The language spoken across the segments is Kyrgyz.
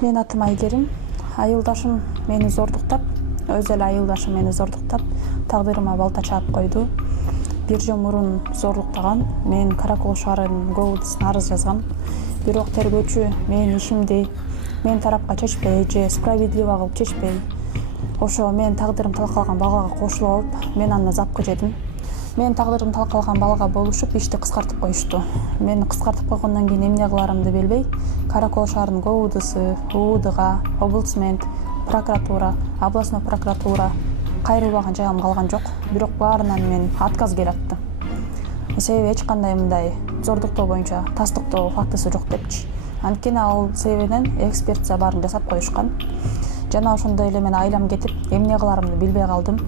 Мен атым Айгерим. Айылдашым мени зордуктап, өз эле айылдашым мени зордуктап, тагдырыма балта чаап койду. 1 жыл мурун зорлуктаган. Мен Каракол шаарынын ГОУДсуна арыз жазгам. Бирок тергөөчү менин ишимди мен тарапка чечпей же справедливо кылып чечпей, ошо менин тагдырым талкалган балгага кошулуп алып, мен андан запкы жедим. Менин тагдырым талкалган балга болушуп ишти кыскартып коюшту. Мен кыскартып койгондон кийин эмне кыларымды билбей, Каракол шаарынын ГОУДсу, УУДга, облсмент, прокуратура, областной прокуратура кайрылбаган жайым калган жок. Бирок баарынан мен отказ келатты. Себеби эч кандай мындай зордуктоо боюнча тастыктоо фактысы жок депчи. Анткени ал себебинен экспертиза баарын жасап коюшкан. Жана ошондой эле мен айлам кетип, эмне кыларымды билбей калдым.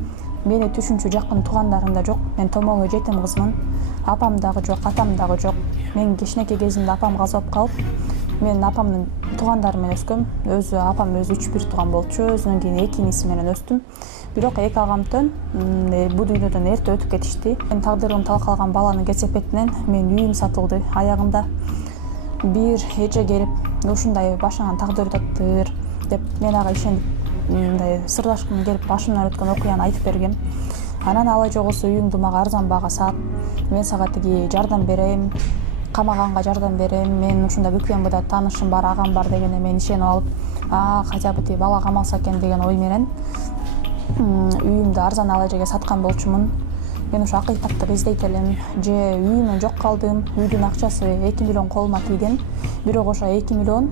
Мени түшүнчү жакын туугандарым да жок. Мен томогу жетим кызмын. Апам дагы жок, атам дагы жок. Мен кичинекей кезимде апам каза болуп калып, мен апамдын туугандары менен өскөм. Апам 3-1 тууган болчу. Өзүнөн кийин 2 иниси менен өстүм. Бирок эки агамтын бул дүйнөдөн эрте өтүп кетишти. Мен тагдырым талкалган баланын кесепетинен менин үйүм сатылды. Аягында бир эже келип, ушундай башыңан тагдыр өтөттүр деп мен ага ишенип, мындай сырлашкым келип башымдан өткөн окуяны айтып бергем. Анан алай жогусу үйүңдү мага арзан баага сат. Мен сага тиги жардам берем, камаганга жардам берем. Мен ушундай БКМБда таанышым бар, агам бар дегене мен ишенип алып, хотя бы тиги бала камалса экен деген ой менен үйүмдү арзан алай жерге саткан болчумун. Мен ошо акыйкатты издейт элем. Же үйүмөн жок калдым. Үйдүн акчасы 2 миллион колума тийген. Бирок ошо 2 миллион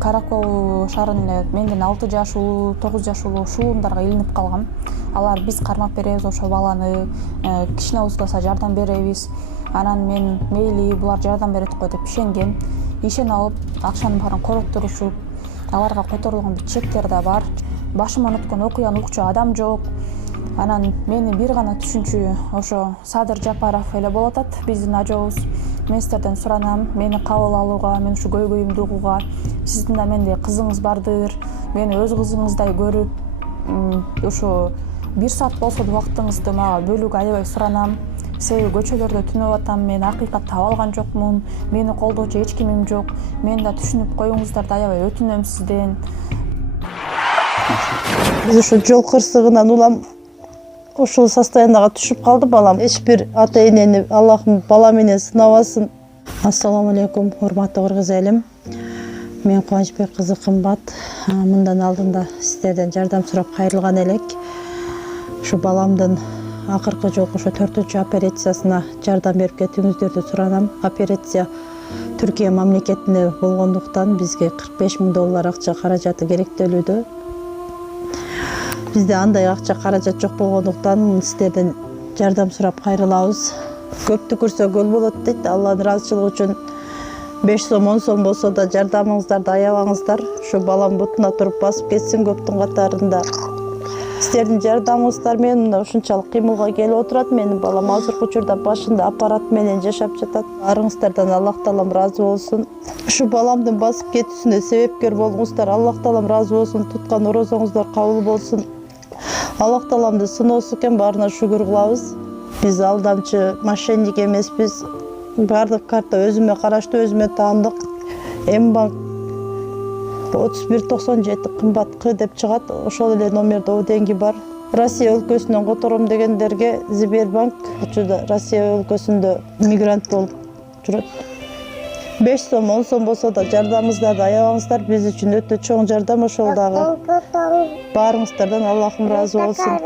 Каракол шаарынын эле менден 6 жаш улуу, 9 жаш улуу шуулумдарга илинип калган. Алар биз кармап беребиз ошо баланы, кичине устаса жардам беребиз. Анан мен мейли булар жардам берет го деп ишенгем. Ишенип алып, акчанын баарын короттурушуп, аларга которулган бир чектер да бар. Башыман өткөн окуяны укчу адам жок. Анан мени бир гана түшүнчү ошо Садыр Жапаров эле болуп атат, биздин ажообуз. Мен сиздерден суранам, мени кабыл алууга, мен ушу көйгөйүмдү угууга. Сиздин да мендей кызыңыз бардыр. Мени өз кызыңыздай көрүп, ушу 1 саат болсо да убактыңызды мага бөлүүгө аябай суранам. Себеби көчөлөрдө түнөп атам, мен акыйкат таба алган жокмун. Мени колдоочу эч кимим жок. Мени да түшүнүп коюңуздарды аябай өтүнөм сизден. Биз ушу жол кырсыгынан улам ушул состоянияга түшүп калды балам. Эч бир ата энени Аллахым бала менен сынабасын. Ассаламу алейкум, урматтуу кыргыз элим. Мен Кубанычбек кызы Кымбат. Мындан алдында сиздерден жардам сурап кайрылган элек. Ушу баламдын акыркы жолку ошо 4-чү операциясына жардам берип кетүүңүздөрдү суранам. Операция Түркия мамлекетинде болгондуктан бизге $45,000 акча каражаты керектелүүдө. Бизде андай акча каражат жок болгондуктан сиздерден жардам сурап кайрылабыз. Көптү көрсө көл болот дейт. Алланын ыраазычылыгы үчүн 5 сом, 10 сом болсо да жардамыңыздарды аябаңыздар. Ушу балам бутуна туруп басып кетсин көптүн катарында. Сиздердин жардамыңыздар менен мына ушунчалык кыймылга келип отурат. Менин балам азыркы учурда башында аппарат менен жашап жатат. Баарыңыздардан Аллах таалам ыраазы болсун. Ушу баламдын басып кетүүсүнө себепкер болуңуздар. Аллах таалам ыраазы болсун. Туткан орозоңуздар кабыл болсун. Аллах тааламдын сыноосу экен, баарына шүгүр кылабыз. Биз алдамчы, мошенник эмеспиз. Бардык карта өзүмө караштуу, өзүмө таандык. М-банк 3197 Кымбат К деп чыгат. Ошол эле номерде деньги бар. Россия өлкөсүнөн котором дегендерге Сбербанк учурда Россия өлкөсүндө мигрант болуп жүрөт. 5 сом, 10 сом болсо да жардамыңыздарды аябаңыздар. Биз үчүн өтө чоң жардам ошол дагы. Баарыңыздардан Аллахым ыраазы болсун.